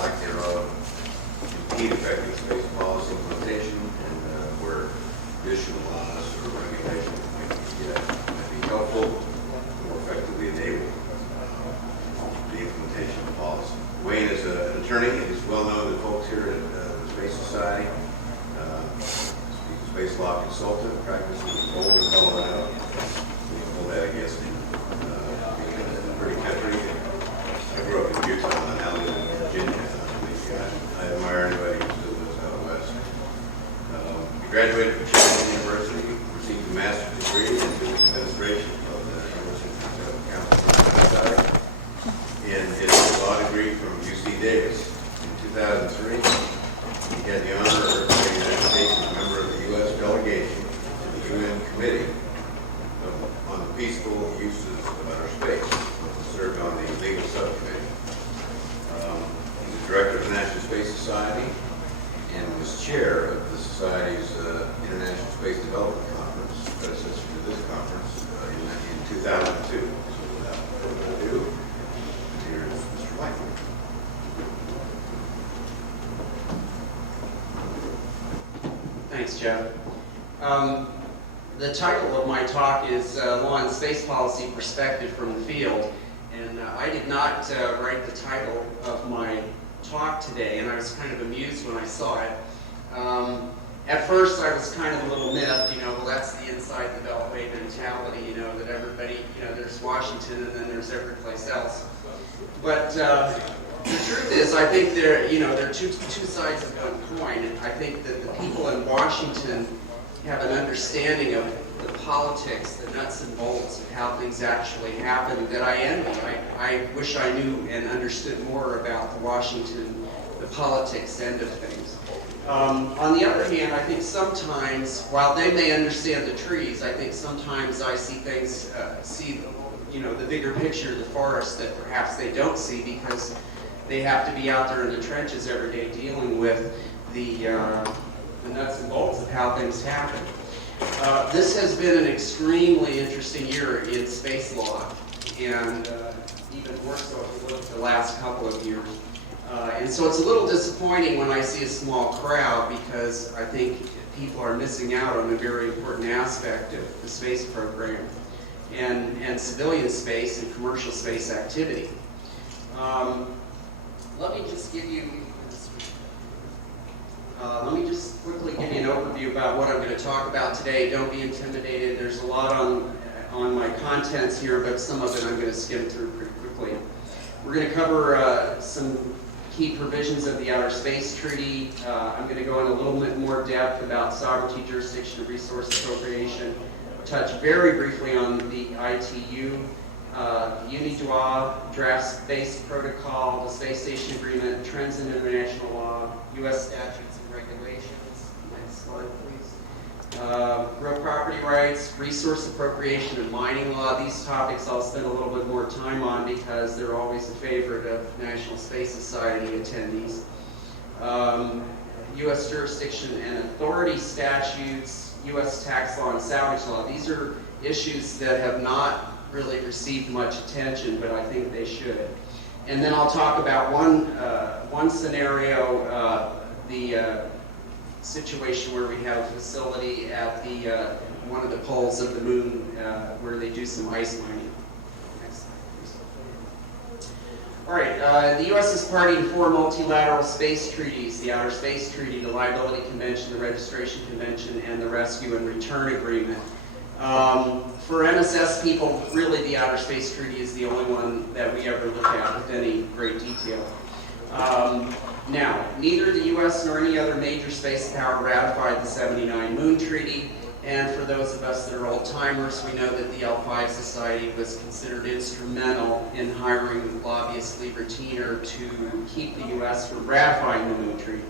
lack thereof impede effective space policy implementation, and where additional laws or regulations might be helpful to more effectively enable the implementation of policy. Wayne is an attorney. He's well known to folks here at the Space Society. He's a space law consultant, practicing in Boulder, Colorado. We hold that against him. He's a pretty country. I grew up in Utah and now live in Virginia. I admire anybody who still lives out west. He graduated from Chapman University, received a master's degree in business administration of the University of Council and his law degree from UC Davis. In 2003, he had the honor of representing the United States as a member of the U.S. delegation to the UN Committee on the Peaceful Uses of Outer Space, and served on the legal subcommittee. He's the director of the National Space Society and was chair of the Society's International Space Development Conference, predecessor to this conference, in 2002. So without further ado, here's Mr. White. Thanks, Jeff. The title of my talk is Law and Space Policy Perspective from the Field, and I did not write the title of my talk today, and I was kind of amused when I saw it. At first I was kind of a little miffed, well, that's the inside the Beltway mentality, that everybody, there's Washington and then there's every place else. But the truth is, I think there are two sides of one coin, and I think that the people in Washington have an understanding of the politics, the nuts and bolts of how things actually happen that I envy. I wish I knew and understood more about the Washington, the politics end of things. On the other hand, I think sometimes, while they may understand the trees, I think sometimes I see things, the bigger picture, the forest, that perhaps they don't see because they have to be out there in the trenches every day dealing with the nuts and bolts of how things happen. This has been an extremely interesting year in space law, and even more so if you look at the last couple of years. And so it's a little disappointing when I see a small crowd because I think people are missing out on a very important aspect of the space program and civilian space and commercial space activity. Let me just quickly give you an overview about what I'm going to talk about today. Don't be intimidated. There's a lot on my contents here, but some of it I'm going to skim through pretty quickly. We're going to cover some key provisions of the Outer Space Treaty. I'm going to go in a little bit more depth about sovereignty, jurisdiction, and resource appropriation. Touch very briefly on the ITU, UNIDROIT, Draft Space Protocol, the Space Station Agreement, trends in international law, U.S. statutes and regulations. Next slide, please. Real property rights, resource appropriation, and mining law. These topics I'll spend a little bit more time on because they're always a favorite of National Space Society attendees. U.S. jurisdiction and authority statutes, U.S. tax law and salvage law. These are issues that have not really received much attention, but I think they should. And then I'll talk about one scenario, the situation where we have a facility at the one of the poles of the moon where they do some ice mining. Next slide, please. All right, the U.S. is party to 4 multilateral space treaties: the Outer Space Treaty, the Liability Convention, the Registration Convention, and the Rescue and Return Agreement. For MSS people, really the Outer Space Treaty is the only one that we ever look at with any great detail. Now, neither the U.S. nor any other major space power ratified the '79 Moon Treaty, and for those of us that are old-timers, we know that the L5 Society was considered instrumental in hiring lobbyist Lee Bertiner to keep the U.S. from ratifying the Moon Treaty.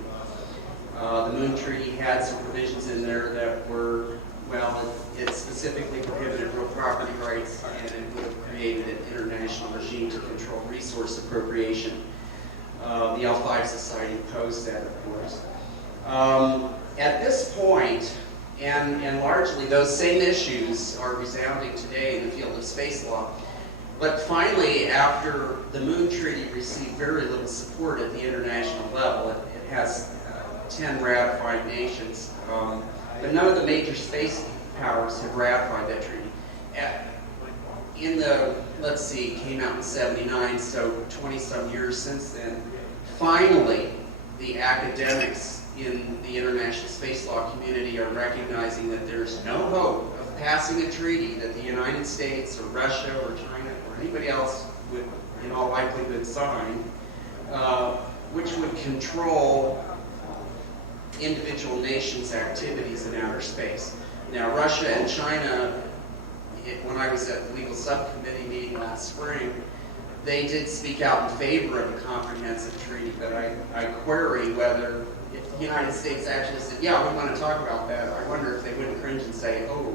The Moon Treaty had some provisions in there that were, well, it specifically prohibited real property rights, and it would have created an international regime to control resource appropriation. The L5 Society opposed that, of course. At this point, and largely those same issues are resounding today in the field of space law. But finally, after the Moon Treaty received very little support at the international level, it has 10 ratified nations, but none of the major space powers have ratified that treaty. In the, let's see, it came out in '79, so 20-some years since then, finally the academics in the international space law community are recognizing that there's no hope of passing a treaty that the United States or Russia or China or anybody else would, in all likelihood, sign, which would control individual nations' activities in outer space. Now, Russia and China, when I was at the legal subcommittee meeting last spring, they did speak out in favor of a comprehensive treaty, but I query whether if the United States actually said, yeah, we want to talk about that, I wonder if they wouldn't cringe and say, oh,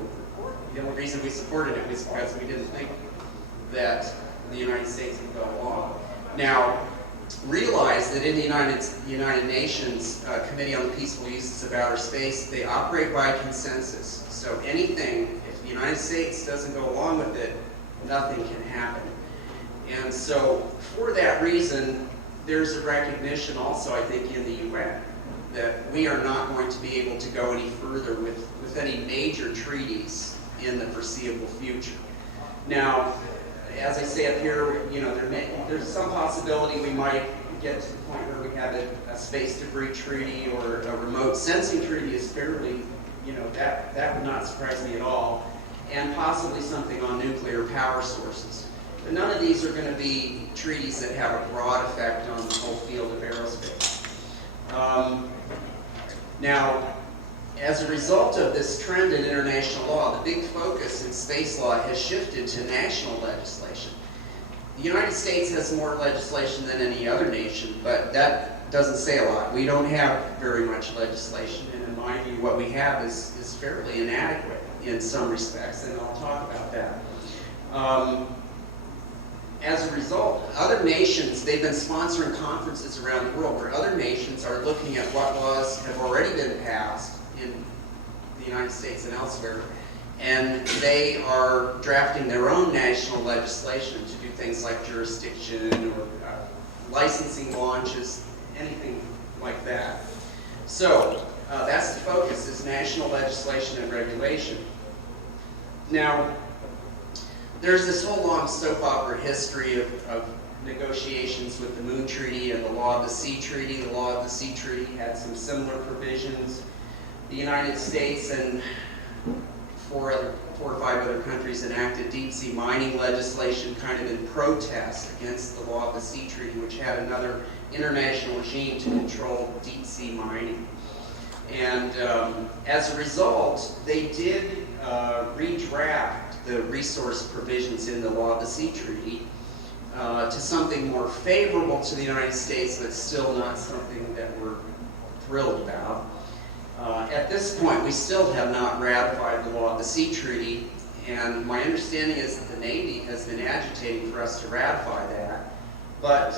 the only reason we supported it was because we didn't think that the United States would go along. Now, realize that in the United Nations Committee on the Peaceful Uses of Outer Space, they operate by consensus. So anything, if the United States doesn't go along with it, nothing can happen. And so for that reason, there's a recognition also, I think, in the UN that we are not going to be able to go any further with any major treaties in the foreseeable future. Now, as I say up here, you know, there's some possibility we might get to the point where we have a space debris treaty or a remote sensing treaty is fairly, you know, that would not surprise me at all, and possibly something on nuclear power sources. But none of these are going to be treaties that have a broad effect on the whole field of aerospace. Now, as a result of this trend in international law, the big focus in space law has shifted to national legislation. The United States has more legislation than any other nation, but that doesn't say a lot. We don't have very much legislation, and in my view, what we have is fairly inadequate in some respects, and I'll talk about that. As a result, other nations, they've been sponsoring conferences around the world where other nations are looking at what laws have already been passed in the United States and elsewhere, and they are drafting their own national legislation to do things like jurisdiction or licensing launches, anything like that. So that's the focus, is national legislation and regulation. Now, there's this whole long soap opera history of negotiations with the Moon Treaty and the Law of the Sea Treaty. The Law of the Sea Treaty had some similar provisions. The United States and four or five other countries enacted deep sea mining legislation kind of in protest against the Law of the Sea Treaty, which had another international regime to control deep sea mining. And as a result, they did redraft the resource provisions in the Law of the Sea Treaty to something more favorable to the United States, but still not something that we're thrilled about. At this point, we still have not ratified the Law of the Sea Treaty, and my understanding is that the Navy has been agitating for us to ratify that. But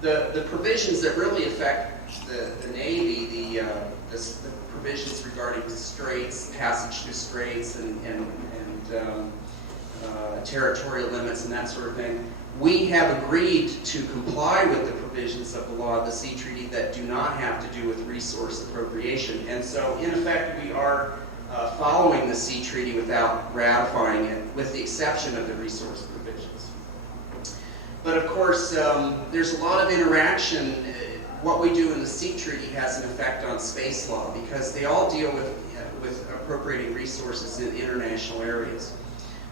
the provisions that really affect the Navy, the provisions regarding straits, passage through straits, and territorial limits and that sort of thing, we have agreed to comply with the provisions of the Law of the Sea Treaty that do not have to do with resource appropriation. And so, in effect, we are following the Sea Treaty without ratifying it, with the exception of the resource provisions. But of course, there's a lot of interaction. What we do in the Sea Treaty has an effect on space law, because they all deal with appropriating resources in international areas.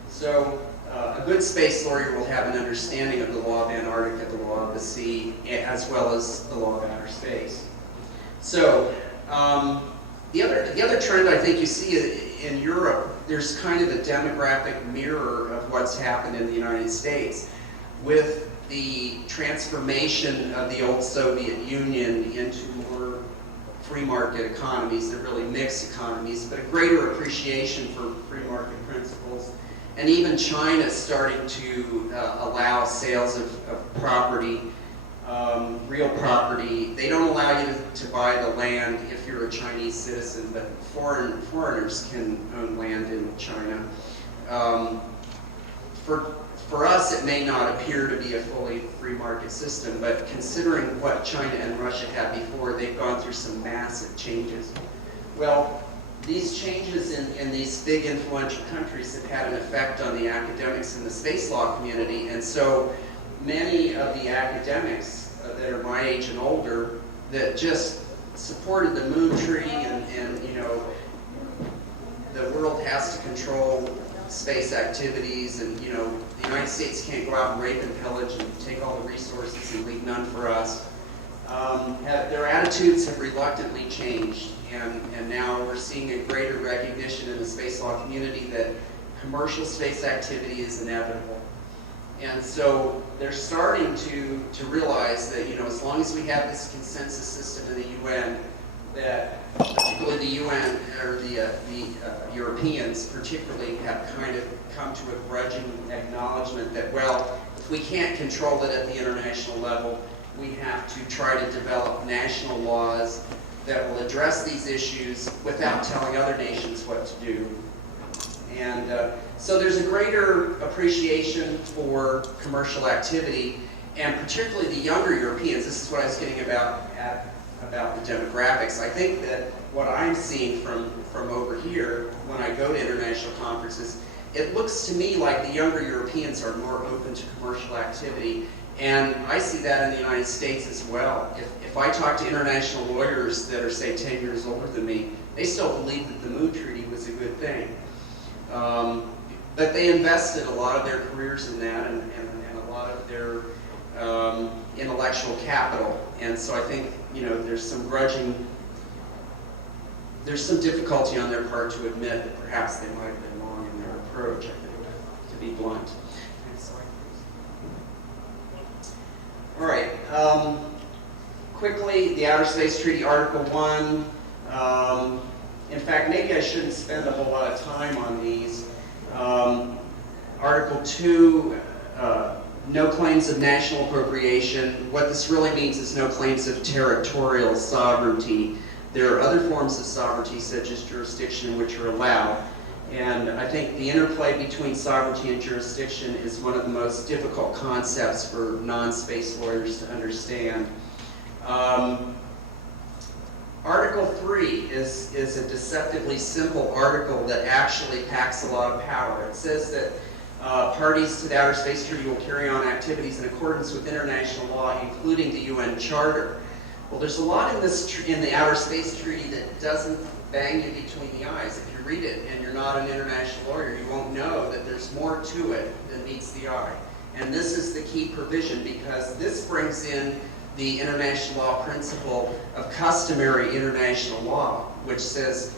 So a good space lawyer will have an understanding of the law of Antarctica, the law of the sea, as well as the law of outer space. So the other trend I think you see in Europe, there's kind of a demographic mirror of what's happened in the United States with the transformation of the old Soviet Union into more free market economies. They're really mixed economies, but a greater appreciation for free market principles. And even China starting to allow sales of property, real property. They don't allow you to buy the land if you're a Chinese citizen, but foreigners can own land in China. For for us, it may not appear to be a fully free market system, but considering what China and Russia had before, they've gone through some massive changes. Well, these changes in these big influential countries have had an effect on the academics in the space law community, and so many of the academics that are my age and older that just supported the moon treaty and you know, the world has to control space activities, and you know, the United States can't go out and rape and pillage and take all the resources and leave none for us. Their attitudes have reluctantly changed, and now we're seeing a greater recognition in the space law community that commercial space activity is inevitable. And so they're starting to realize that, you know, as long as we have this consensus system in the UN, that particularly the UN, or the Europeans particularly, have kind of come to a grudging acknowledgement that, well, if we can't control it at the international level, we have to try to develop national laws that will address these issues without telling other nations what to do. And so there's a greater appreciation for commercial activity, and particularly the younger Europeans. This is what I was getting about the demographics. I think that what I'm seeing from over here when I go to international conferences, it looks to me like the younger Europeans are more open to commercial activity, and I see that in the United States as well. If I talk to international lawyers that are, say, 10 years older than me, they still believe that the Moon Treaty was a good thing. But they invested a lot of their careers in that, and a lot of their intellectual capital. And so I think, you know, there's some difficulty on their part to admit that perhaps they might have been wrong in their approach, I think, to be blunt. Next slide, please. All right. Quickly, the Outer Space Treaty, Article 1. In fact, maybe I shouldn't spend a whole lot of time on these. Article 2, no claims of national appropriation. What this really means is no claims of territorial sovereignty. There are other forms of sovereignty, such as jurisdiction, which are allowed. And I think the interplay between sovereignty and jurisdiction is one of the most difficult concepts for non-space lawyers to understand. Article 3 is a deceptively simple article that actually packs a lot of power. It says that parties to the Outer Space Treaty will carry on activities in accordance with international law, including the UN Charter. Well, there's a lot in the Outer Space Treaty that doesn't bang you between the eyes. If you read it and you're not an international lawyer, you won't know that there's more to it than meets the eye. And this is the key provision, because this brings in the international law principle of customary international law, which says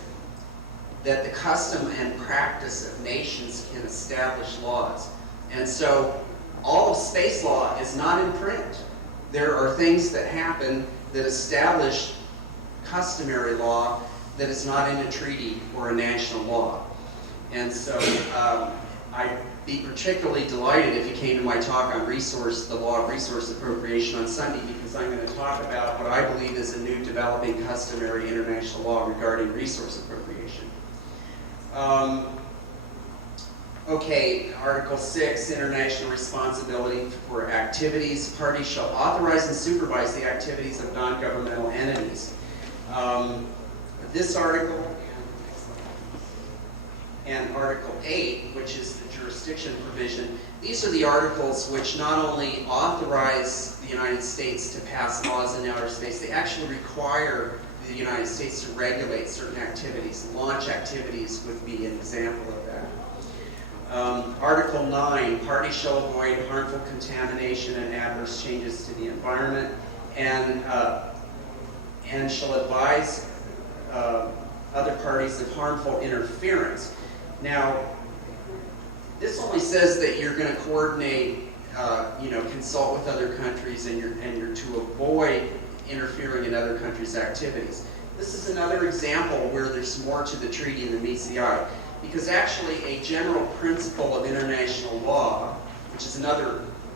that the custom and practice of nations can establish laws. And so all of space law is not in print. There are things that happen that establish customary law that is not in a treaty or a national law. And so I'd be particularly delighted if you came to my talk on the law of resource appropriation on Sunday, because I'm going to talk about what I believe is a new developing customary international law regarding resource appropriation. Okay, Article 6, international responsibility for activities. Parties shall authorize and supervise the activities of non-governmental entities. This article and Article 8, which is the jurisdiction provision, these are the articles which not only authorize the United States to pass laws in outer space, they actually require the United States to regulate certain activities. Launch activities would be an example of that. Article 9, parties shall avoid harmful contamination and adverse changes to the environment, and shall advise other parties of harmful interference. Now, this only says that you're going to coordinate, consult with other countries, and you're to avoid interfering in other countries' activities. This is another example where there's more to the treaty than meets the eye, because actually a general principle of international law, which is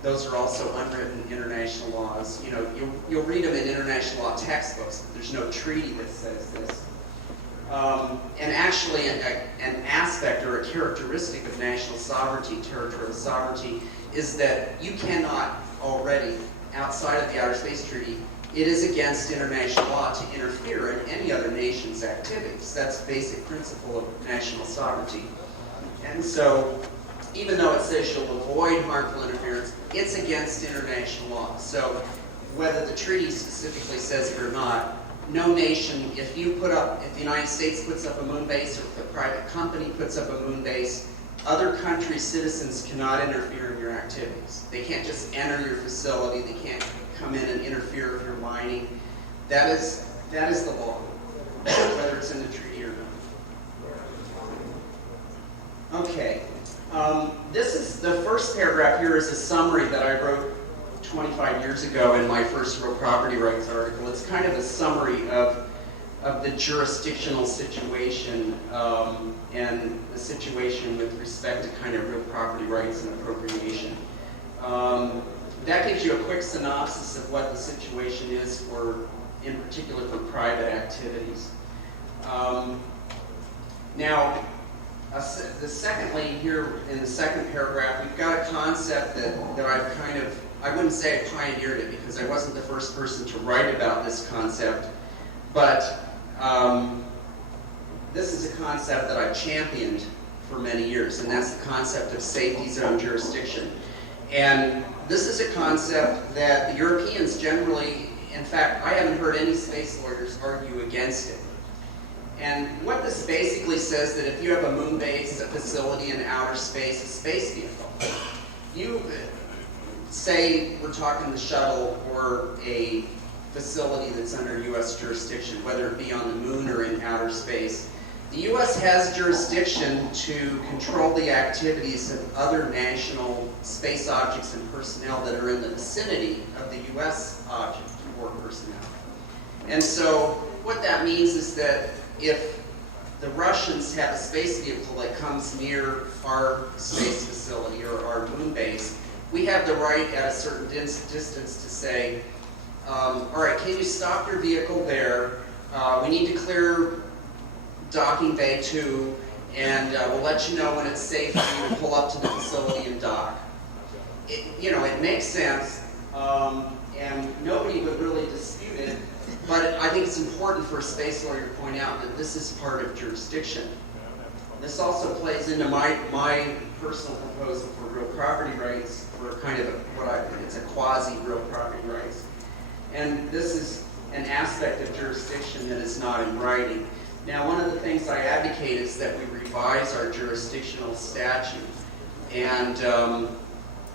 those are also unwritten international laws. You know, you'll read them in international law textbooks, but there's no treaty that says this. And actually an aspect or a characteristic of national sovereignty, territorial sovereignty, is that you cannot already, outside of the Outer Space Treaty, it is against international law to interfere in any other nation's activities. That's the basic principle of national sovereignty. And so, even though it says you'll avoid harmful interference, it's against international law. So, whether the treaty specifically says it or not, no nation, if the United States puts up a moon base, or if a private company puts up a moon base, other countries' citizens cannot interfere in your activities. They can't just enter your facility. They can't come in and interfere if you're mining. That is the law, whether it's in the treaty or not. Okay, this is the first paragraph here is a summary that I wrote 25 years ago in my first real property rights article. It's kind of a summary of the jurisdictional situation and the situation with respect to kind of real property rights and appropriation. That gives you a quick synopsis of what the situation is in particular for private activities. Now, secondly, here in the second paragraph, we've got a concept that I've kind of, I wouldn't say I pioneered it because I wasn't the first person to write about this concept, but this is a concept that I've championed for many years, and that's the concept of safety zone jurisdiction. And this is a concept that the Europeans generally, in fact, I haven't heard any space lawyers argue against it. And what this basically says that if you have a moon base, a facility in outer space, a space vehicle, you say we're talking the shuttle or a facility that's under U.S. jurisdiction, whether it be on the moon or in outer space, the U.S. has jurisdiction to control the activities of other national space objects and personnel that are in the vicinity of the U.S. object or personnel. And so what that means is that if the Russians have a space vehicle that comes near our space facility or our moon base, we have the right at a certain distance to say, all right, can you stop your vehicle there? We need to clear docking bay 2, and we'll let you know when it's safe for you to pull up to the facility and dock. It makes sense, and nobody would really dispute it, but I think it's important for a space lawyer to point out that this is part of jurisdiction. This also plays into my personal proposal for real property rights, for kind of it's a quasi-real property rights. And this is an aspect of jurisdiction that is not in writing. Now, one of the things I advocate is that we revise our jurisdictional statute. And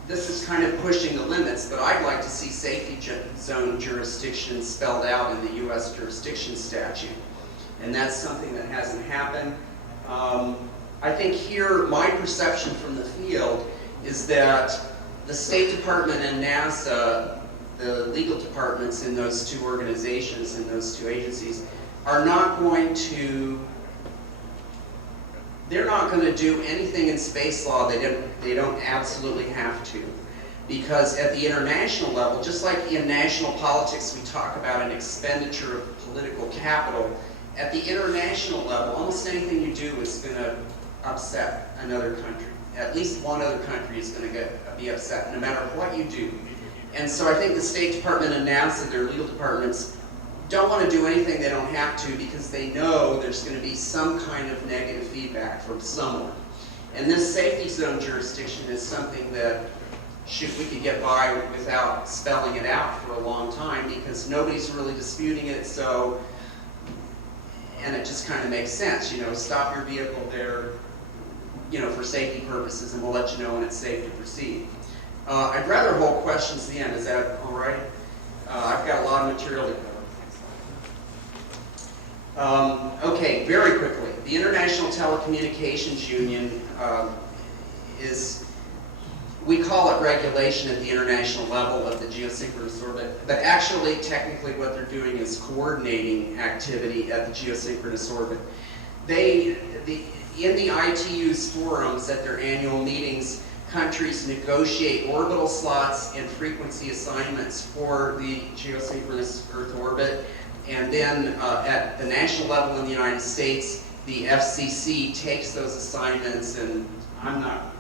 this is kind of pushing the limits, but I'd like to see safety zone jurisdiction spelled out in the U.S. jurisdiction statute. And that's something that hasn't happened. I think here, my perception from the field is that the State Department and NASA, the legal departments in those two organizations, in those two agencies, are not going to, they're not going to do anything in space law they don't absolutely have to. Because at the international level, just like in national politics we talk about an expenditure of political capital, at the international level, almost anything you do is going to upset another country. At least one other country is going to be upset, no matter what you do. And so I think the State Department and NASA, their legal departments, don't want to do anything they don't have to because they know there's going to be some kind of negative feedback from someone. And this safety zone jurisdiction is something that we could get by without spelling it out for a long time because nobody's really disputing it, so, and it just kind of makes sense, stop your vehicle there, for safety purposes, and we'll let you know when it's safe to proceed. I'd rather hold questions to the end. Is that all right? I've got a lot of material to cover. Okay, very quickly. The International Telecommunications Union we call it regulation at the international level of the geosynchronous orbit, but actually, technically, what they're doing is coordinating activity at the geosynchronous orbit. In the ITU's forums at their annual meetings, countries negotiate orbital slots and frequency assignments for the geosynchronous Earth orbit. And then at the national level in the United States, the FCC takes those assignments, and I'm not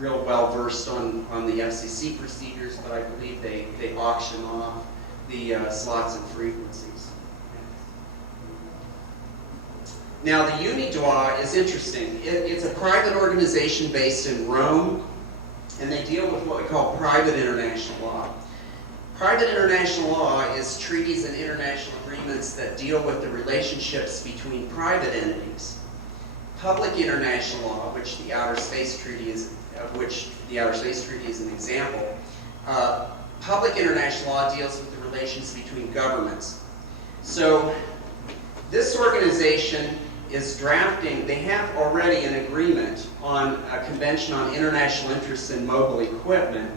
real well versed on the FCC procedures, but I believe they auction off the slots and frequencies. Now the UniDroit is interesting. It's a private organization based in Rome, and they deal with what we call private international law. Private international law is treaties and international agreements that deal with the relationships between private entities. Public international law, which the Outer Space Treaty is, of which the Outer Space Treaty is an example. Public international law deals with the relations between governments. So this organization is drafting, they have already an agreement on a convention on international interests in mobile equipment.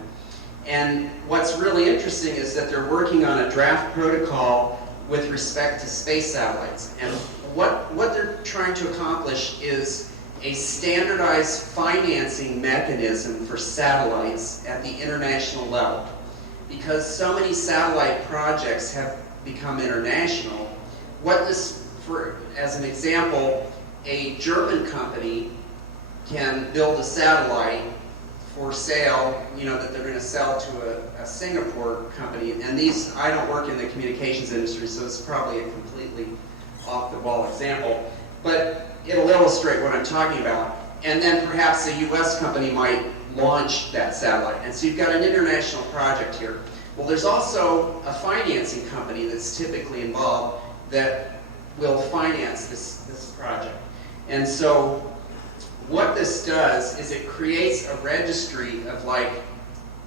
And what's really interesting is that they're working on a draft protocol with respect to space satellites. And what they're trying to accomplish is a standardized financing mechanism for satellites at the international level. Because so many satellite projects have become international, as an example, a German company can build a satellite for sale, that they're going to sell to a Singapore company. And these, I don't work in the communications industry, so it's probably a completely off-the-wall example, but it'll illustrate what I'm talking about. And then perhaps a US company might launch that satellite. And so you've got an international project here. Well, there's also a financing company that's typically involved that will finance this project. And so what this does is it creates a registry of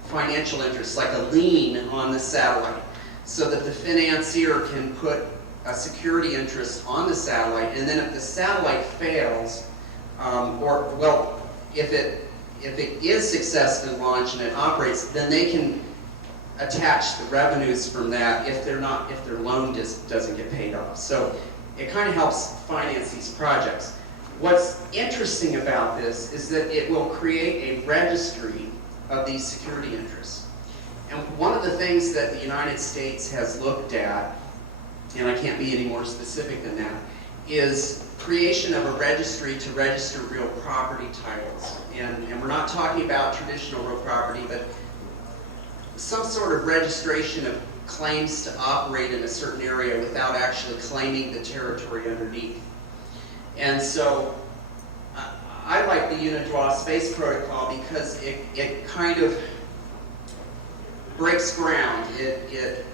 financial interests, like a lien on the satellite, so that the financier can put a security interest on the satellite, and then if the satellite fails, if it is successfully launched and it operates, then they can attach the revenues from that if their loan doesn't get paid off. So it kind of helps finance these projects. What's interesting about this is that it will create a registry of these security interests. And one of the things that the United States has looked at, and I can't be any more specific than that, is creation of a registry to register real property titles. And we're not talking about traditional real property, but some sort of registration of claims to operate in a certain area without actually claiming the territory underneath. And so I like the UniDroit Space Protocol because it kind of breaks ground. It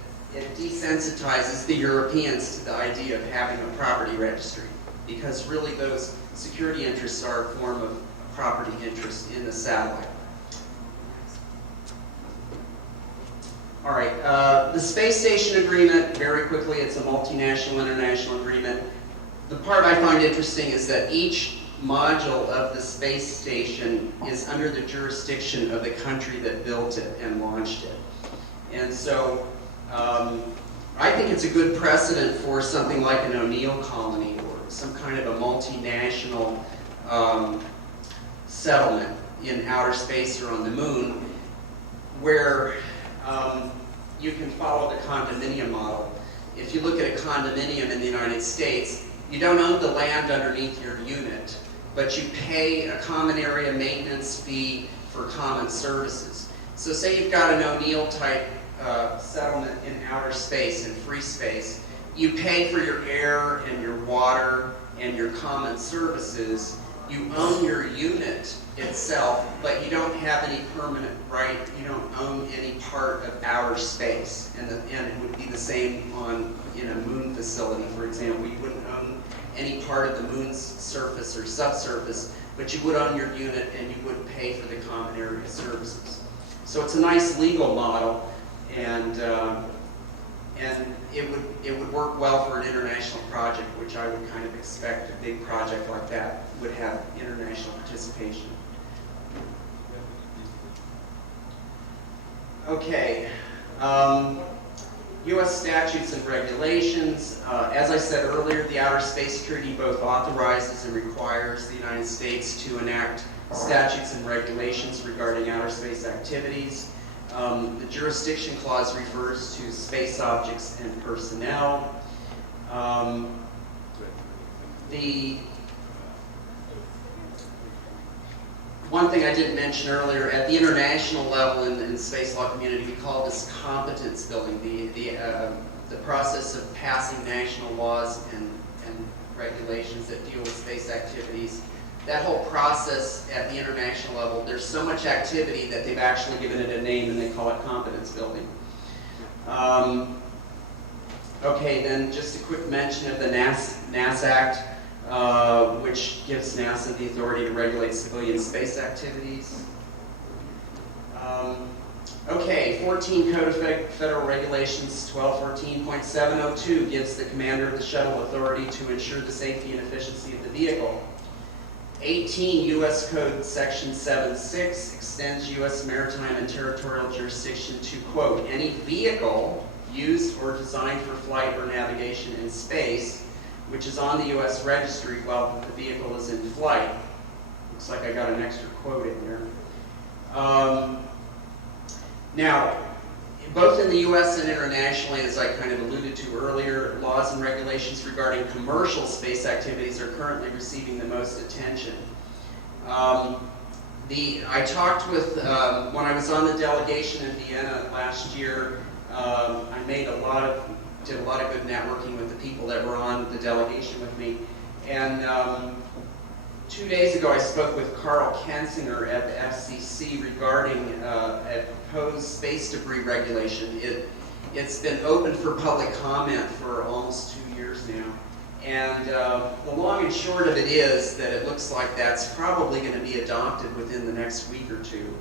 desensitizes the Europeans to the idea of having a property registry, because really those security interests are a form of property interest in the satellite. All right, the space station agreement, very quickly, it's a multinational international agreement. The part I find interesting is that each module of the space station is under the jurisdiction of the country that built it and launched it. And so I think it's a good precedent for something like an O'Neill colony or some kind of a multinational settlement in outer space or on the moon, where you can follow the condominium model. If you look at a condominium in the United States, you don't own the land underneath your unit, but you pay a common area maintenance fee for common services. So say you've got an O'Neill type settlement in outer space, in free space. You pay for your air and your water and your common services. You own your unit itself, but you don't have any permanent right. You don't own any part of outer space. And it would be the same in a moon facility, for example. You wouldn't own any part of the moon's surface or subsurface, but you would own your unit and you would pay for the common area services. So it's a nice legal model, and it would work well for an international project, which I would kind of expect a big project like that would have international participation. Okay, U.S. statutes and regulations. As I said earlier, the Outer Space Treaty both authorizes and requires the United States to enact statutes and regulations regarding outer space activities. The jurisdiction clause refers to space objects and personnel. one thing I didn't mention earlier, at the international level in the space law community, we call this competence building, the process of passing national laws and regulations that deal with space activities. That whole process at the international level, there's so much activity that they've actually given it a name and they call it competence building. Okay, then just a quick mention of the NASA Act, which gives NASA the authority to regulate civilian space activities. Okay, 14 Code of Federal Regulations 1214.702 gives the commander of the shuttle authority to ensure the safety and efficiency of the vehicle. 18 U.S. Code Section 7.6 extends U.S. maritime and territorial jurisdiction to, quote, any vehicle used or designed for flight or navigation in space, which is on the U.S. registry while the vehicle is in flight. Looks like I got an extra quote in there. Now, both in the U.S. and internationally, as I kind of alluded to earlier, laws and regulations regarding commercial space activities are currently receiving the most attention. I talked with, when I was on the delegation in Vienna last year, I did a lot of good networking with the people that were on the delegation with me. And 2 days ago, I spoke with Carl Kensinger at the FCC regarding a proposed space debris regulation. It's been open for public comment for almost 2 years now. And the long and short of it is that it looks like that's probably going to be adopted within the next week or two.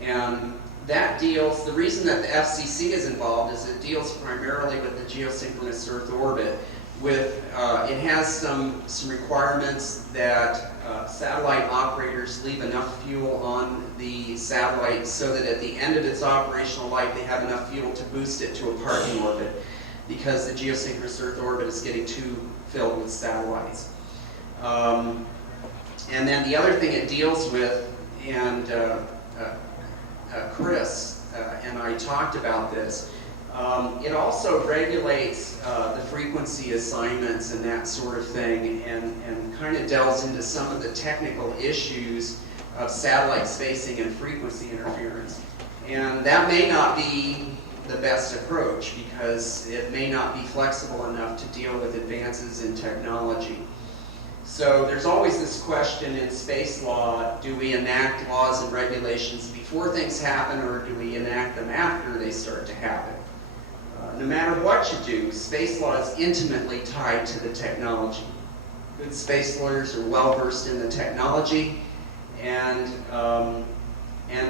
And that deals, the reason that the FCC is involved is it deals primarily with the geosynchronous Earth orbit. It has some requirements that satellite operators leave enough fuel on the satellite so that at the end of its operational life they have enough fuel to boost it to a parking orbit, because the geosynchronous Earth orbit is getting too filled with satellites. And then the other thing it deals with, and Chris and I talked about this, it also regulates the frequency assignments and that sort of thing, and kind of delves into some of the technical issues of satellite spacing and frequency interference. And that may not be the best approach because it may not be flexible enough to deal with advances in technology. So there's always this question in space law, do we enact laws and regulations before things happen, or do we enact them after they start to happen? No matter what you do, space law is intimately tied to the technology. Good space lawyers are well versed in the technology, and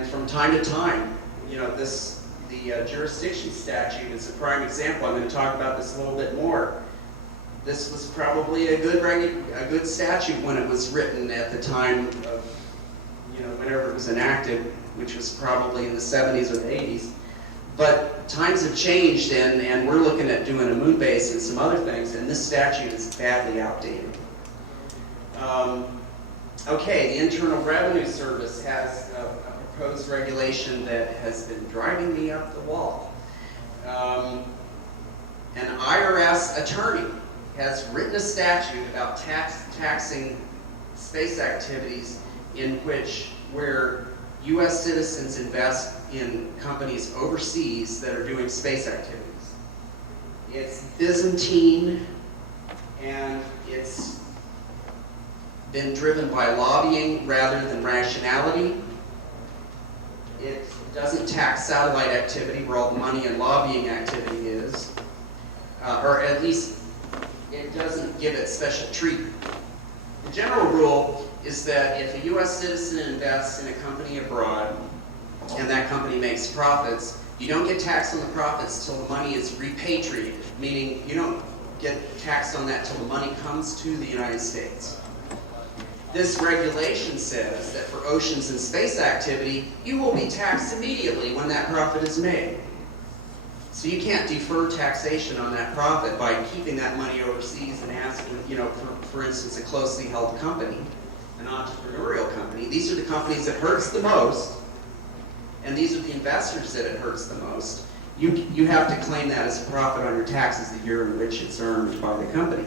from time to time, you know, the jurisdiction statute is a prime example. I'm going to talk about this a little bit more. This was probably a good statute when it was written at the time of, you know, whenever it was enacted, which was probably in the 70s or the 80s. But times have changed, and we're looking at doing a moon base and some other things, and this statute is badly outdated. Okay, the Internal Revenue Service has a proposed regulation that has been driving me up the wall. An IRS attorney has written a statute about taxing space activities where U.S. citizens invest in companies overseas that are doing space activities. It's Byzantine, and it's been driven by lobbying rather than rationality. It doesn't tax satellite activity where all the money and lobbying activity is, or at least it doesn't give it special treatment. The general rule is that if a U.S. citizen invests in a company abroad and that company makes profits, you don't get taxed on the profits till the money is repatriated, meaning you don't get taxed on that till the money comes to the United States. This regulation says that for oceans and space activity, you will be taxed immediately when that profit is made. So you can't defer taxation on that profit by keeping that money overseas and asking, you know, for instance, a closely held company, an entrepreneurial company. These are the companies that hurts the most, and these are the investors that it hurts the most. You have to claim that as a profit on your taxes the year in which it's earned by the company.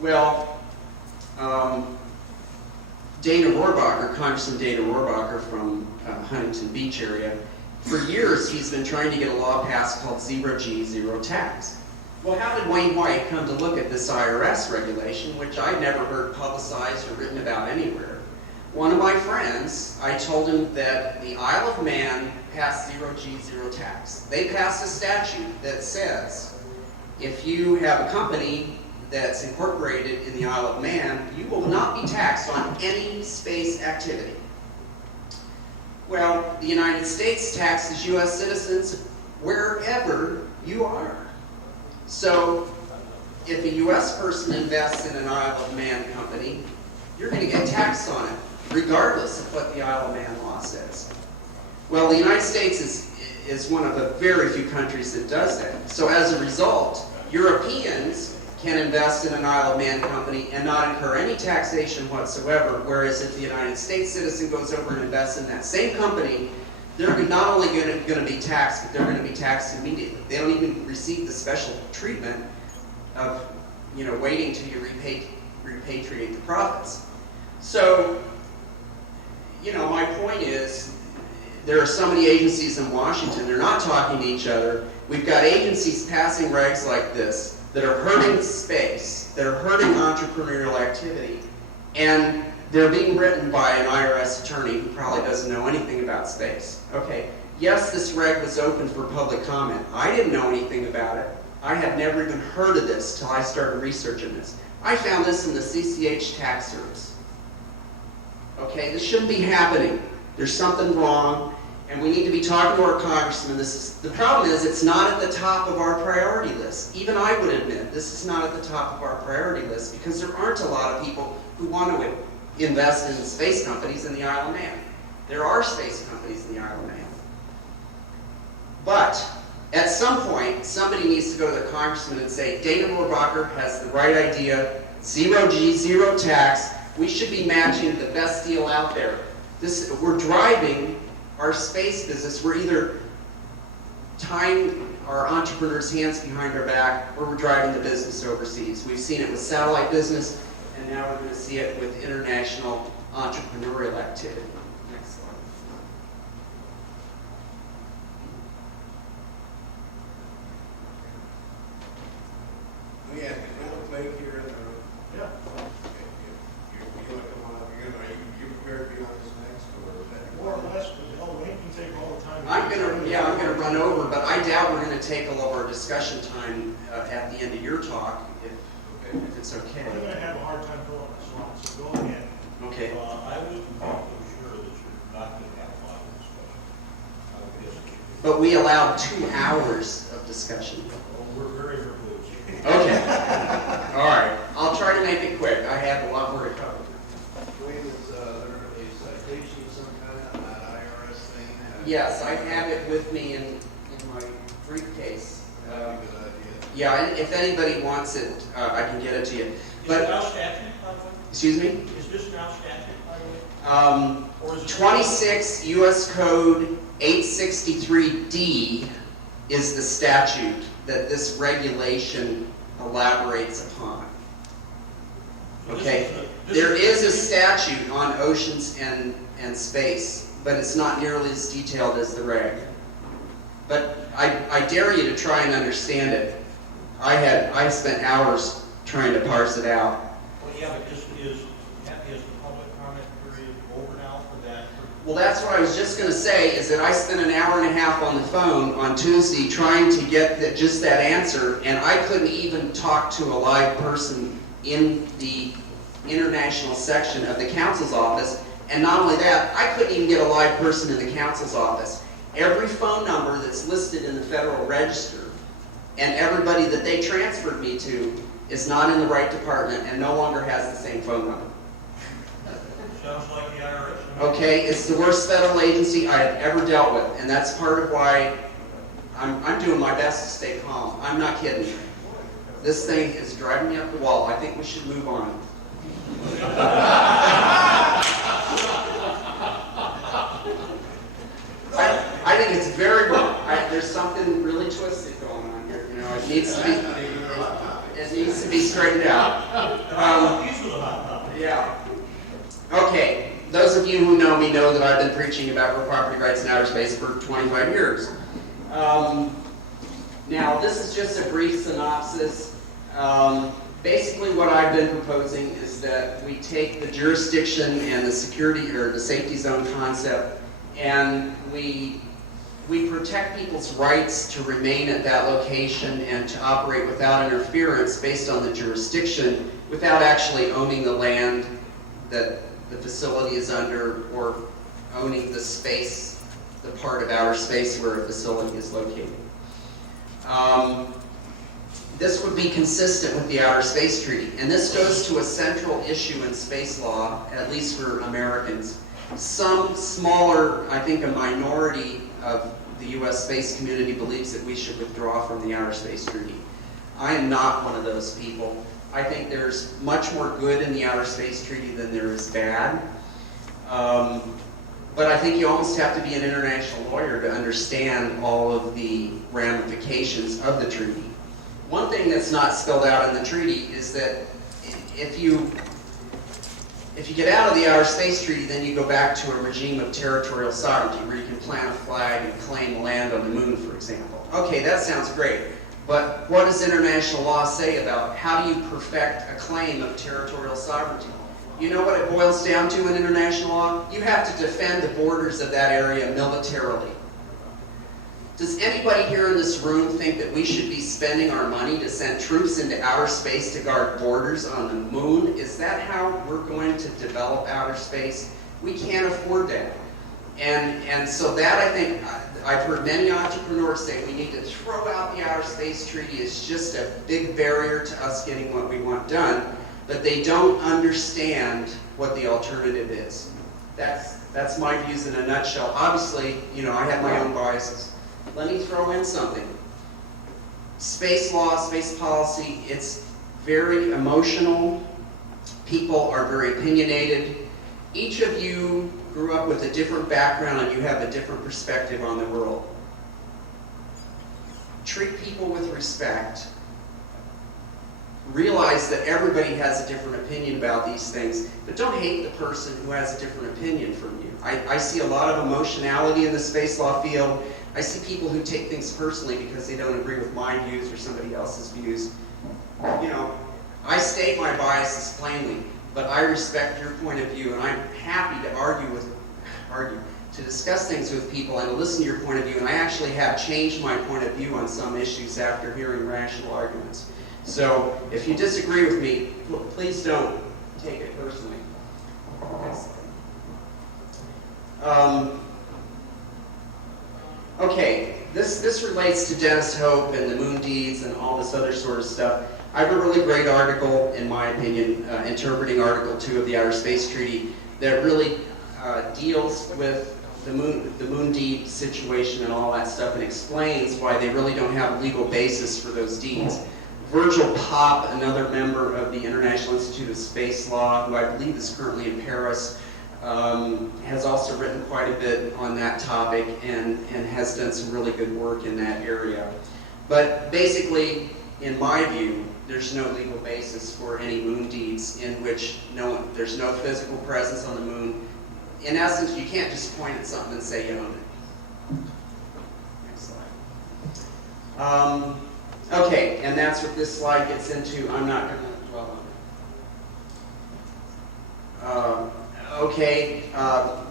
Well, Dana Rohrabacher, Congressman Dana Rohrabacher from Huntington Beach area, for years he's been trying to get a law passed called zero G, zero tax. Well, how did Wayne White come to look at this IRS regulation, which I'd never heard publicized or written about anywhere? One of my friends, I told him that the Isle of Man passed zero G, zero tax. They passed a statute that says if you have a company that's incorporated in the Isle of Man, you will not be taxed on any space activity. Well, the United States taxes U.S. citizens wherever you are. So, if a U.S. person invests in an Isle of Man company, you're going to get taxed on it, regardless of what the Isle of Man law says. Well, the United States is one of the very few countries that does that. So as a result, Europeans can invest in an Isle of Man company and not incur any taxation whatsoever, whereas if the United States citizen goes over and invests in that same company, they're not only going to be taxed, but they're going to be taxed immediately. They don't even receive the special treatment of, waiting till you repatriate the profits. So, my point is, there are so many agencies in Washington, they're not talking to each other. We've got agencies passing regs like this that are hurting space, that are hurting entrepreneurial activity, and they're being written by an IRS attorney who probably doesn't know anything about space. Okay, yes, this reg was open for public comment. I didn't know anything about it. I had never even heard of this till I started researching this. I found this in the CCH tax service. Okay, this shouldn't be happening. There's something wrong, and we need to be talking to our congressman. The problem is it's not at the top of our priority list. Even I would admit this is not at the top of our priority list because there aren't a lot of people who want to invest in space companies in the Isle of Man. There are space companies in the Isle of Man. But at some point, somebody needs to go to their congressman and say, Dana Rohrabacher has the right idea, zero G, zero tax. We should be matching the best deal out there. We're driving our space business. We're either tying our entrepreneurs' hands behind our back or we're driving the business overseas. We've seen it with satellite business, and now we're going to see it with international entrepreneurial activity. Next slide. We have a little break here in the room. Yeah. You want to come on up again? Are you prepared to be on this next, or is that? More or less, but Wayne can take all the time. I'm gonna run over, but I doubt we're gonna take all of our discussion time at the end of your talk, if it's okay. I'm gonna have a hard time going this long, so go ahead. Okay. I wouldn't be sure that you're not going to have a lot of discussion. I would hesitate. But we allowed 2 hours of discussion. Well, we're very verbose. Okay. All right. I'll try to make it quick. I have a lot more to cover. Wayne, is there a citation of some kind on that IRS thing? Yes, I have it with me in my briefcase. That'd be a good idea. Yeah, and if anybody wants it, I can get it to you. Is it But now statute, by the way? excuse me. Is this now statute, by the way? Or is it 26 U.S. Code 863D is the statute that this regulation elaborates upon. So this Okay, is the- this there is is a the- statute on oceans and space, but it's not nearly as detailed as the reg. But I dare you to try and understand it. I spent hours trying to parse it out. Well, yeah, but is the public comment period over now for that? Well, that's what I was just going to say, is that I spent an hour and a half on the phone on Tuesday trying to get just that answer, and I couldn't even talk to a live person in the international section of the council's office. And not only that, I couldn't even get a live person in the council's office. Every phone number that's listed in the Federal Register and everybody that they transferred me to is not in the right department and no longer has the same phone number. Sounds like the IRS. Okay, it's the worst federal agency I have ever dealt with, and that's part of why I'm doing my best to stay calm. I'm not kidding. This thing is driving me up the wall. I think we should move on. I think it's very wrong. There's something really twisted going on here. It needs to be straightened out. These are the hot topics. Yeah. Okay, those of you who know me know that I've been preaching about real property rights in outer space for 25 years. Now, this is just a brief synopsis. Basically, what I've been proposing is that we take the jurisdiction and the security or the safety zone concept, and we protect people's rights to remain at that location and to operate without interference based on the jurisdiction, without actually owning the land that the facility is under or owning the space, the part of outer space where a facility is located. This would be consistent with the Outer Space Treaty, and this goes to a central issue in space law, at least for Americans. Some smaller, I think a minority of the U.S. space community believes that we should withdraw from the Outer Space Treaty. I am not one of those people. I think there's much more good in the Outer Space Treaty than there is bad. But I think you almost have to be an international lawyer to understand all of the ramifications of the treaty. One thing that's not spelled out in the treaty is that if you get out of the Outer Space Treaty, then you go back to a regime of territorial sovereignty where you can plant a flag and claim land on the moon, for example. Okay, that sounds great. But what does international law say about how do you perfect a claim of territorial sovereignty? You know what it boils down to in international law? You have to defend the borders of that area militarily. Does anybody here in this room think that we should be spending our money to send troops into outer space to guard borders on the moon? Is that how we're going to develop outer space? We can't afford that. And so that, I think, I've heard many entrepreneurs say we need to throw out the Outer Space Treaty. It's just a big barrier to us getting what we want done, but they don't understand what the alternative is. That's my views in a nutshell. Obviously, you know, I have my own biases. Let me throw in something. Space law, space policy, it's very emotional. People are very opinionated. Each of you grew up with a different background and you have a different perspective on the world. Treat people with respect. Realize that everybody has a different opinion about these things, but don't hate the person who has a different opinion from you. I see a lot of emotionality in the space law field. I see people who take things personally because they don't agree with my views or somebody else's views. You know, I state my biases plainly, but I respect your point of view, and I'm happy to to discuss things with people and to listen to your point of view, and I actually have changed my point of view on some issues after hearing rational arguments. So if you disagree with me, please don't take it personally. Okay, this relates to Dennis Hope and the moon deeds and all this other sort of stuff. I have a really great article, in my opinion, interpreting Article 2 of the Outer Space Treaty that really deals with the moon deed situation and all that stuff and explains why they really don't have a legal basis for those deeds. Virgil Popp, another member of the International Institute of Space Law, who I believe is currently in Paris, has also written quite a bit on that topic and has done some really good work in that area. But basically, in my view, there's no legal basis for any moon deeds in which there's no physical presence on the moon. In essence, you can't just point at something and say you own it. Next slide. Okay, and that's what this slide gets into. I'm not going to dwell on it.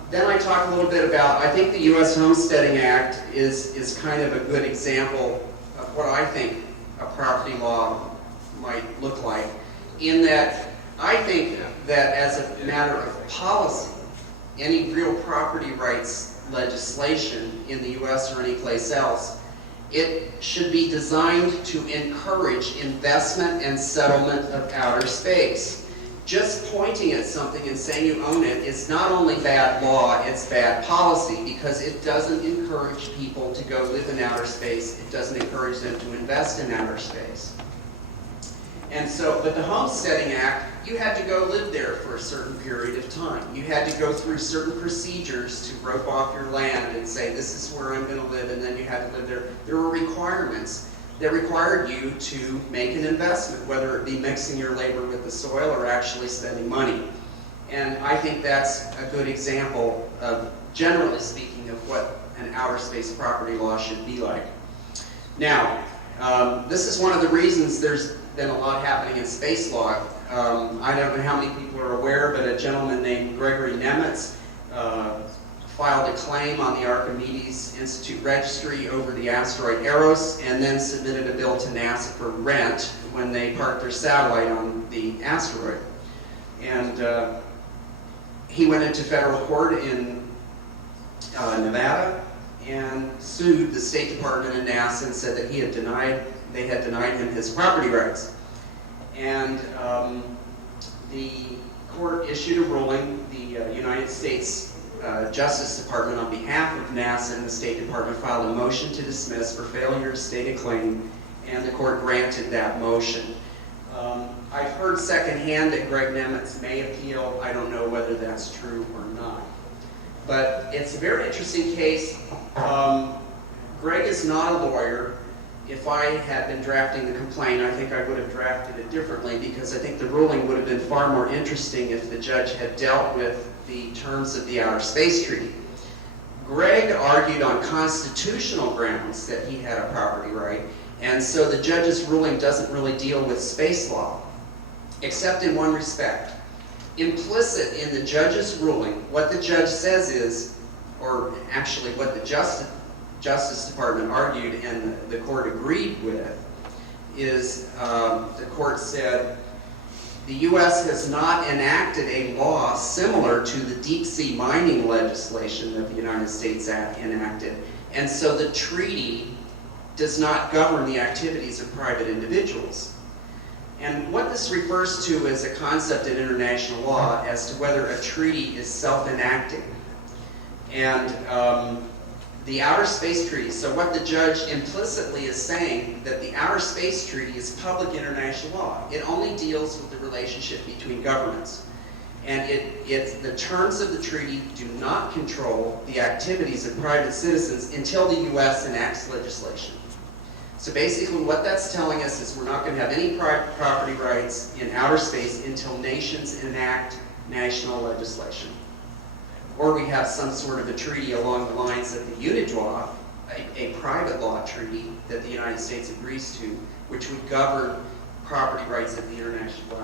Then I talk a little bit about, I think the U.S. Homesteading Act is kind of a good example of what I think a property law might look like, in that I think that as a matter of policy, any real property rights legislation in the U.S. or any place else, it should be designed to encourage investment and settlement of outer space. Just pointing at something and saying you own it is not only bad law, it's bad policy, because it doesn't encourage people to go live in outer space. It doesn't encourage them to invest in outer space. And so, but the Homesteading Act, you had to go live there for a certain period of time. You had to go through certain procedures to rope off your land and say, this is where I'm going to live, and then you had to live there. There were requirements that required you to make an investment, whether it be mixing your labor with the soil or actually spending money. And I think that's a good example of, generally speaking, of what an outer space property law should be like. Now, this is one of the reasons there's been a lot happening in space law. I don't know how many people are aware, but a gentleman named Gregory Nemitz filed a claim on the Archimedes Institute registry over the asteroid Eros, and then submitted a bill to NASA for rent when they parked their satellite on the asteroid. And he went into federal court in Nevada and sued the State Department and NASA and said that they had denied him his property rights. And the court issued a ruling. The United States Justice Department, on behalf of NASA and the State Department, filed a motion to dismiss for failure to state a claim, and the court granted that motion. I've heard secondhand that Greg Nemitz may appeal. I don't know whether that's true or not. But it's a very interesting case. Greg is not a lawyer. If I had been drafting the complaint, I think I would have drafted it differently, because I think the ruling would have been far more interesting if the judge had dealt with the terms of the Outer Space Treaty. Greg argued on constitutional grounds that he had a property right, and so the judge's ruling doesn't really deal with space law, except in one respect. Implicit in the judge's ruling, what the judge says is, or actually what the Justice Department argued and the court agreed with, is the court said, the U.S. has not enacted a law similar to the deep sea mining legislation that the United States enacted, and so the treaty does not govern the activities of private individuals. And what this refers to is a concept in international law as to whether a treaty is self-enacting. And the Outer Space Treaty, so what the judge implicitly is saying, that the Outer Space Treaty is public international law. It only deals with the relationship between governments. And the terms of the treaty do not control the activities of private citizens until the U.S. enacts legislation. So basically what that's telling us is we're not going to have any property rights in outer space until nations enact national legislation. Or we have some sort of a treaty along the lines of the unit law, a private law treaty that the United States agrees to, which would govern property rights at the international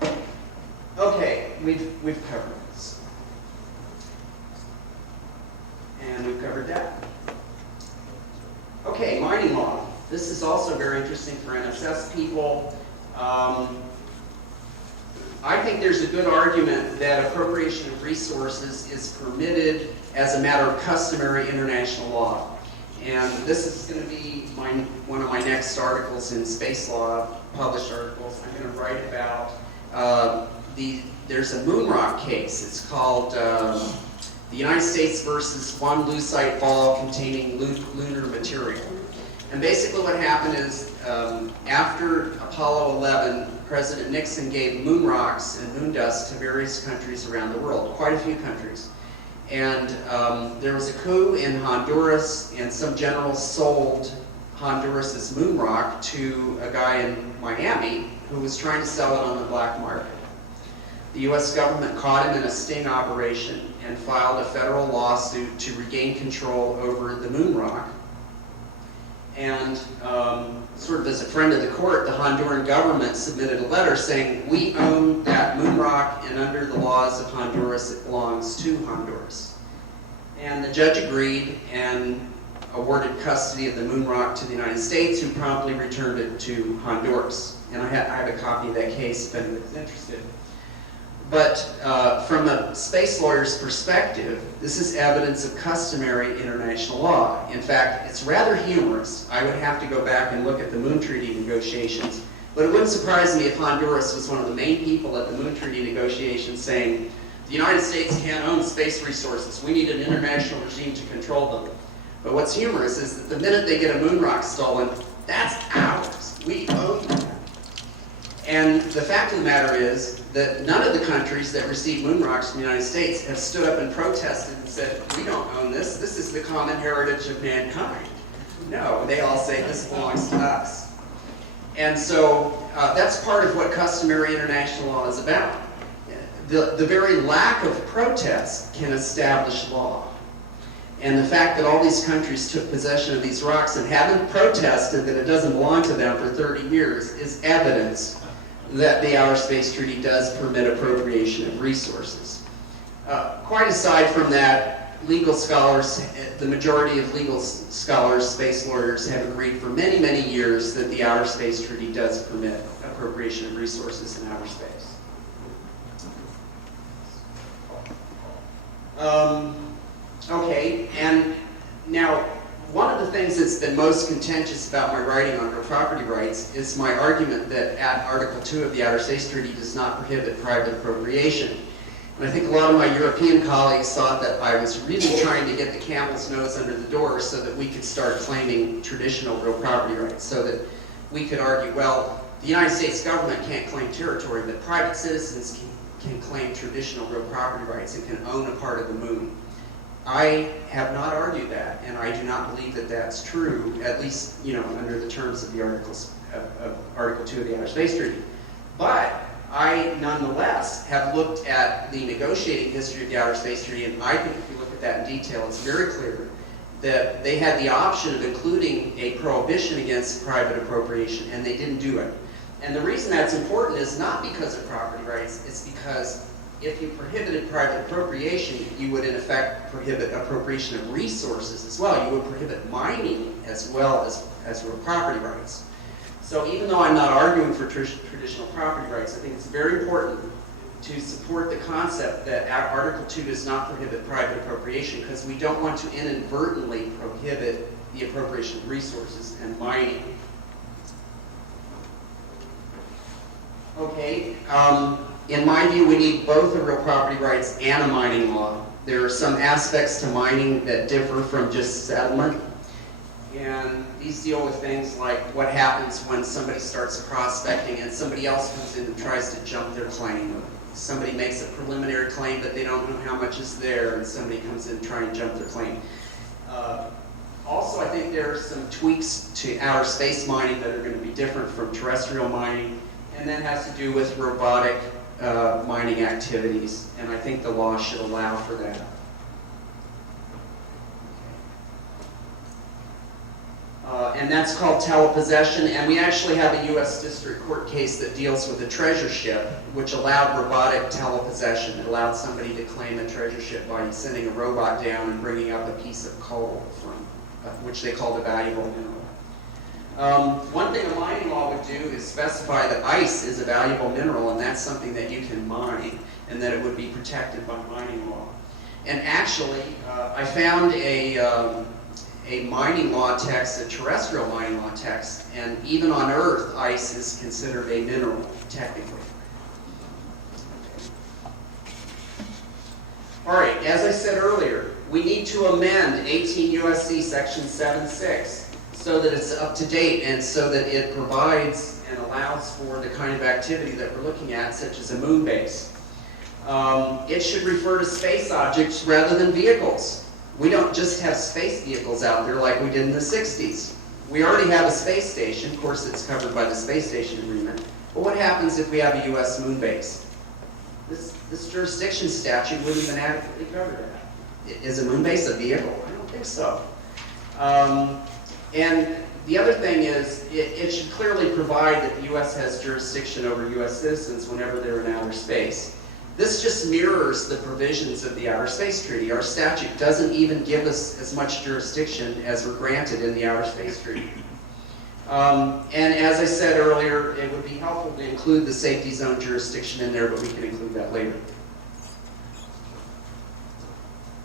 level. Okay, we've covered this. And we've covered that. Okay, mining law. This is also very interesting for NSS people. I think there's a good argument that appropriation of resources is permitted as a matter of customary international law. And this is going to be one of my next articles in space law, published articles. I'm going to write about there's a moon rock case. It's called the United States versus one lucite ball containing lunar material. And basically what happened is after Apollo 11, President Nixon gave moon rocks and moon dust to various countries around the world, quite a few countries. And there was a coup in Honduras, and some generals sold Honduras's moon rock to a guy in Miami who was trying to sell it on the black market. The U.S. government caught him in a sting operation and filed a federal lawsuit to regain control over the moon rock. And sort of as a friend of the court, the Honduran government submitted a letter saying, we own that moon rock, and under the laws of Honduras, it belongs to Honduras. And the judge agreed and awarded custody of the moon rock to the United States, who promptly returned it to Honduras. And I have a copy of that case if anyone's interested. But from a space lawyer's perspective, this is evidence of customary international law. In fact, it's rather humorous. I would have to go back and look at the Moon Treaty negotiations, but it wouldn't surprise me if Honduras was one of the main people at the Moon Treaty negotiations saying, the United States can't own space resources. We need an international regime to control them. But what's humorous is that the minute they get a moon rock stolen, that's ours. We own that. And the fact of the matter is that none of the countries that receive moon rocks from the United States have stood up and protested and said, we don't own this. This is the common heritage of mankind. No, they all say this belongs to us. And so that's part of what customary international law is about. The very lack of protest can establish law. And the fact that all these countries took possession of these rocks and haven't protested that it doesn't belong to them for 30 years is evidence that the Outer Space Treaty does permit appropriation of resources. Quite aside from that, legal scholars, the majority of legal scholars, space lawyers, have agreed for many, many years that the Outer Space Treaty does permit appropriation of resources in outer space. Okay, and now one of the things that's been most contentious about my writing on real property rights is my argument that Article 2 of the Outer Space Treaty does not prohibit private appropriation. And I think a lot of my European colleagues thought that I was really trying to get the camel's nose under the door so that we could start claiming traditional real property rights, so that we could argue, well, the United States government can't claim territory, but private citizens can claim traditional real property rights and can own a part of the moon. I have not argued that, and I do not believe that that's true, at least, under the terms of the Article 2 of the Outer Space Treaty. But I, nonetheless, have looked at the negotiating history of the Outer Space Treaty, and I think if you look at that in detail, it's very clear that they had the option of including a prohibition against private appropriation, and they didn't do it. And the reason that's important is not because of property rights, it's because if you prohibited private appropriation, you would in effect prohibit appropriation of resources as well. You would prohibit mining as well as real property rights. So even though I'm not arguing for traditional property rights, I think it's very important to support the concept that Article 2 does not prohibit private appropriation, because we don't want to inadvertently prohibit the appropriation of resources and mining. Okay, in my view, we need both a real property rights and a mining law. There are some aspects to mining that differ from just settlement. And these deal with things like what happens when somebody starts prospecting and somebody else comes in and tries to jump their claim. Somebody makes a preliminary claim, but they don't know how much is there, and somebody comes in and tries to jump their claim. Also, I think there are some tweaks to outer space mining that are going to be different from terrestrial mining, and that has to do with robotic mining activities, and I think the law should allow for that. And that's called telepossession, and we actually have a U.S. District Court case that deals with a treasure ship, which allowed robotic telepossession. It allowed somebody to claim a treasure ship by sending a robot down and bringing up a piece of coal, from which they called a valuable mineral. One thing a mining law would do is specify that ice is a valuable mineral, and that's something that you can mine, and that it would be protected by mining law. And actually, I found a mining law text, a terrestrial mining law text, and even on Earth, ice is considered a mineral, technically. All right, as I said earlier, we need to amend 18 U.S.C. Section 7.6 so that it's up to date and so that it provides and allows for the kind of activity that we're looking at, such as a moon base. It should refer to space objects rather than vehicles. We don't just have space vehicles out there like we did in the 60s. We already have a space station. Of course, it's covered by the Space Station Agreement. But what happens if we have a U.S. moon base? This jurisdiction statute wouldn't even adequately cover that. Is a moon base a vehicle? I don't think so. And the other thing is, it should clearly provide that the U.S. has jurisdiction over U.S. citizens whenever they're in outer space. This just mirrors the provisions of the Outer Space Treaty. Our statute doesn't even give us as much jurisdiction as we're granted in the Outer Space Treaty. And as I said earlier, it would be helpful to include the safety zone jurisdiction in there, but we can include that later.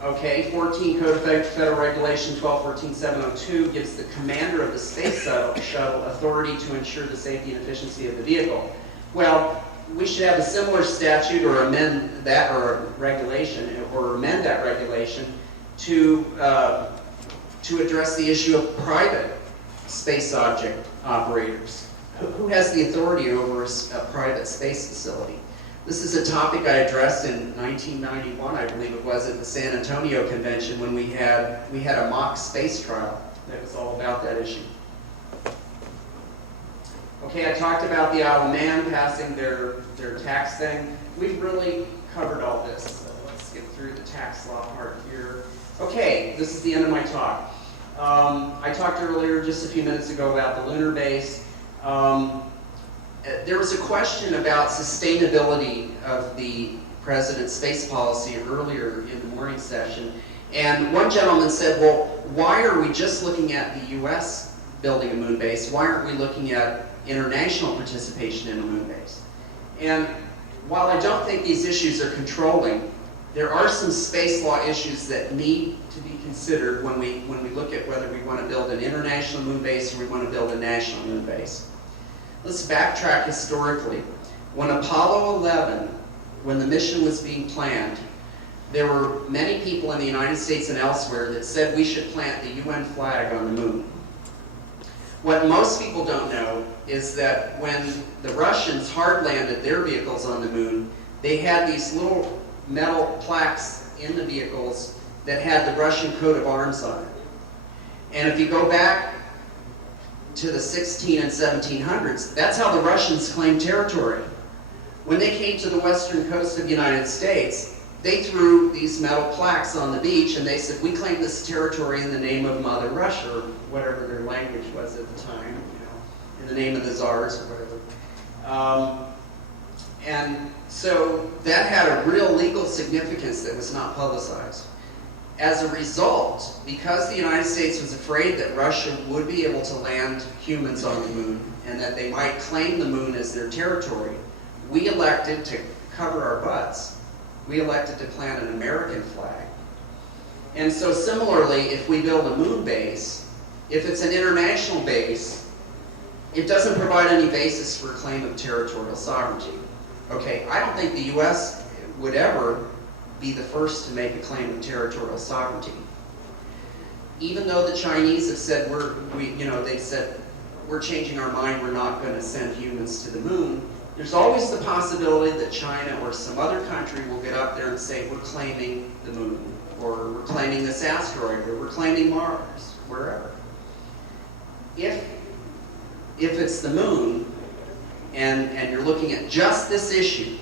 Okay, 14 Code of Federal Regulation 1214-702 gives the commander of the space shuttle authority to ensure the safety and efficiency of the vehicle. Well, we should have a similar statute or amend that, or regulation, or amend that regulation to address the issue of private space object operators. Who has the authority over a private space facility? This is a topic I addressed in 1991, I believe it was, at the San Antonio Convention when we had a mock space trial that was all about that issue. Okay, I talked about the Isle of Man passing their tax thing. We've really covered all this, so let's get through the tax law part here. Okay, this is the end of my talk. I talked earlier, just a few minutes ago, about the lunar base. There was a question about sustainability of the president's space policy earlier in the morning session. And one gentleman said, well, why are we just looking at the U.S. building a moon base? Why aren't we looking at international participation in a moon base? And while I don't think these issues are controlling, there are some space law issues that need to be considered when we look at whether we want to build an international moon base or we want to build a national moon base. Let's backtrack historically. When Apollo 11, when the mission was being planned, there were many people in the United States and elsewhere that said we should plant the UN flag on the moon. What most people don't know is that when the Russians hard landed their vehicles on the moon, they had these little metal plaques in the vehicles that had the Russian coat of arms on it. And if you go back to the 16 and 1700s, that's how the Russians claimed territory. When they came to the western coast of the United States, they threw these metal plaques on the beach and they said, we claim this territory in the name of Mother Russia, or whatever their language was at the time, in the name of the czars or whatever. And so that had a real legal significance that was not publicized. As a result, because the United States was afraid that Russia would be able to land humans on the moon and that they might claim the moon as their territory, we elected to cover our butts. We elected to plant an American flag. And so similarly, if we build a moon base, if it's an international base, it doesn't provide any basis for a claim of territorial sovereignty. Okay, I don't think the U.S. would ever be the first to make a claim of territorial sovereignty. Even though the Chinese have said they said we're changing our mind, we're not going to send humans to the moon. There's always the possibility that China or some other country will get up there and say we're claiming the moon, or we're claiming this asteroid, or we're claiming Mars, wherever. If it's the moon, and you're looking at just this issue,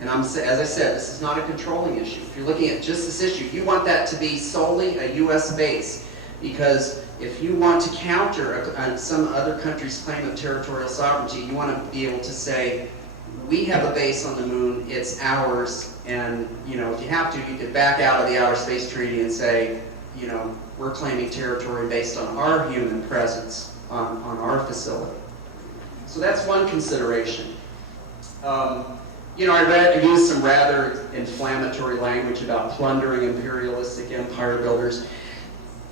and as I said, this is not a controlling issue. If you're looking at just this issue, you want that to be solely a U.S. base, because if you want to counter some other country's claim of territorial sovereignty, you want to be able to say, we have a base on the moon, it's ours, and if you have to, you could back out of the Outer Space Treaty and say, we're claiming territory based on our human presence on our facility. So that's one consideration. I used some rather inflammatory language about plundering imperialistic empire builders.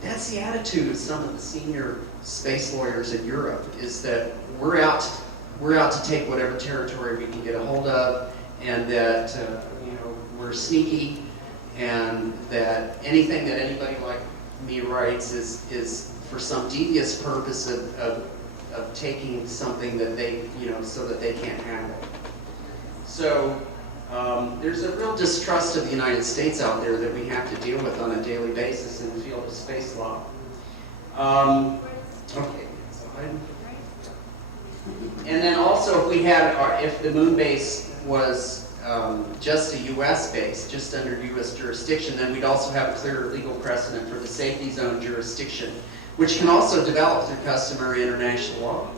That's the attitude of some of the senior space lawyers in Europe, is that we're out to take whatever territory we can get a hold of, and that we're sneaky, and that anything that anybody like me writes is for some devious purpose of taking something that they so that they can't handle. So there's a real distrust of the United States out there that we have to deal with on a daily basis in the field of space law. Okay, and then also if the moon base was just a U.S. base, just under U.S. jurisdiction, then we'd also have a clear legal precedent for the safety zone jurisdiction, which can also develop through customary international law.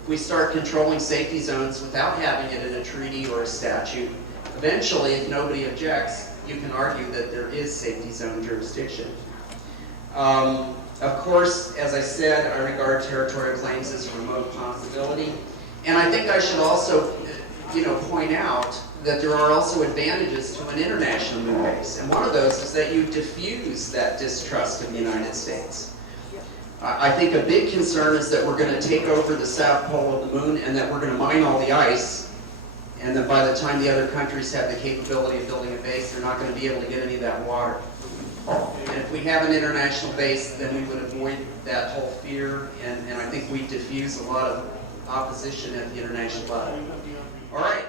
If we start controlling safety zones without having it in a treaty or a statute, eventually, if nobody objects, you can argue that there is safety zone jurisdiction. Of course, as I said, I regard territorial claims as a remote possibility. And I think I should also, point out that there are also advantages to an international moon base. And one of those is that you diffuse that distrust of the United States. I think a big concern is that we're going to take over the south pole of the moon and that we're going to mine all the ice, and that by the time the other countries have the capability of building a base, they're not going to be able to get any of that water. And if we have an international base, then we would avoid that whole fear, and I think we diffuse a lot of opposition at the international level. All right.